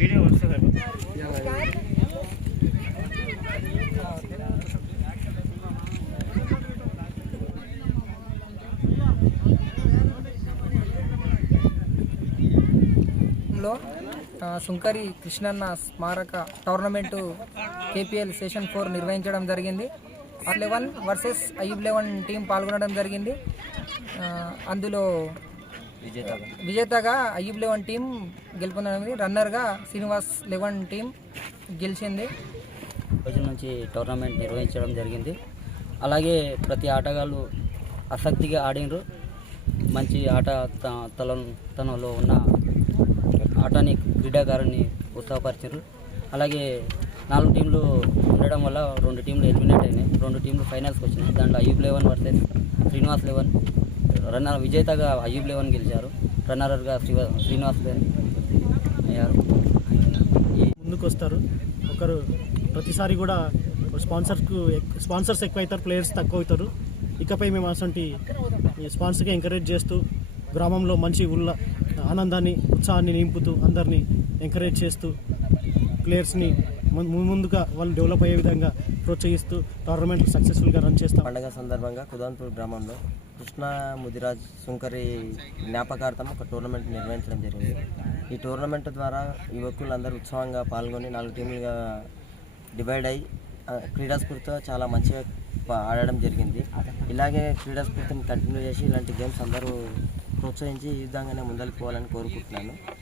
Video లో సుంకరి కృష్ణన్న స్మారక టోర్నమెంటు కేపీఎల్ సెషన్ ఫోర్ నిర్వహించడం జరిగింది. R eleven versus Ayub eleven team పాల్గొనడం జరిగింది. అందులో విజేతగా. అయ్యూబ్ లెవెన్ టీం గెలుపొందడం రన్నర్గా శ్రీనివాస్ లెవెన్ టీం గెలిచింది. రోజుల నుంచి టోర్నమెంట్ నిర్వహించడం జరిగింది. అలాగే ప్రతి ఆటగాళ్ళు ఆసక్తిగా ఆడినరు. మంచి ఆట తలం తనలో ఉన్న ఆటని క్రీడాకారుని ఉత్సాహపరిచారు అలాగే నాలుగు టీంలు ఉండడం వల్ల రెండు టీంలు ఎలిమినేట్ అయినాయి. రెండు టీంలు ఫైనల్స్కి వచ్చినాయి. దాంట్లో Ayyub eleven versus Srinivas eleven runner విజేతగా అయ్యూబ్ లెవెన్ గెలిచారు. రన్నర్గా శ్రీ శ్రీనివాస్ లెవెన్ అయ్యారు. ముందుకొస్తారు. ముందుకు వస్తారు ఒకరు ప్రతిసారి కూడా స్పాన్సర్స్కు స్పాన్సర్స్ ఎక్కువ అవుతారు ప్లేయర్స్ తక్కువ అవుతారు ఇకపై మేము అటువంటి స్పాన్సర్కి ఎంకరేజ్ చేస్తూ గ్రామంలో మంచి ఉల్ల ఆనందాన్ని ఉత్సాహాన్ని నింపుతూ అందరినీ ఎంకరేజ్ చేస్తూ ప్లేయర్స్ని ముందుగా వాళ్ళు డెవలప్ అయ్యే విధంగా ప్రోత్సహిస్తూ టోర్నమెంట్ సక్సెస్ఫుల్గా రన్ చేస్తాం. పండగ సందర్భంగా కుదాన్పూర్ గ్రామంలో కృష్ణ ముదిరాజ్ సుంకరి జ్ఞాపకార్థం ఒక టోర్నమెంట్ నిర్వహించడం జరిగింది. ఈ టోర్నమెంట్ ద్వారా యువకులందరూ ఉత్సవంగా పాల్గొని నాలుగు టీములుగా డివైడ్ అయ్యి క్రీడాస్ఫూర్తితో చాలా మంచిగా పా- ఆడడం జరిగింది. ఇలాగే క్రీడాస్ఫూర్తిని కంటిన్యూ చేసి ఇలాంటి గేమ్స్ అందరూ ప్రోత్సహించి ఈ విధంగానే ముందరికి పోవాలని కోరుకుంటున్నాను.